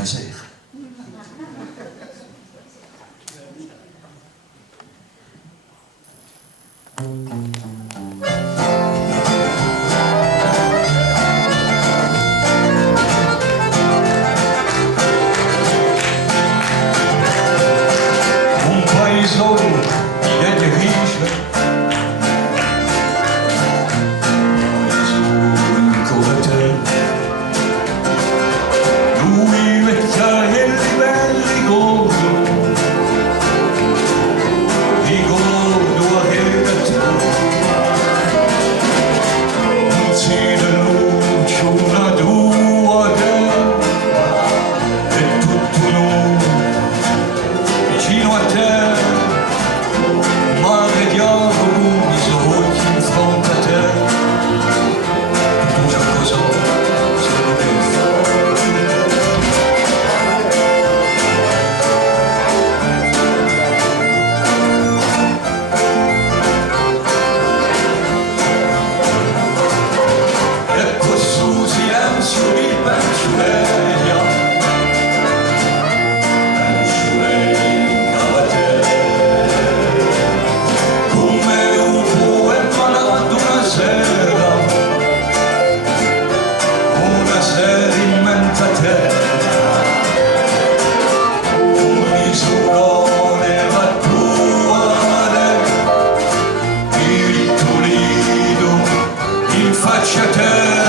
Buonasera. Un paesone di riche, ancora te, lui vecchia e livelli godo a che te, non si denuncia una tua terra, è tutto nuovo vicino a te. Ma vediamo con i suoi occhi in fronte a te. Tu già cosa solo questo. E questo silenzio mi penso meglio. Una sera immensa terra, un misurone va trovare, diritto nido in faccia a te.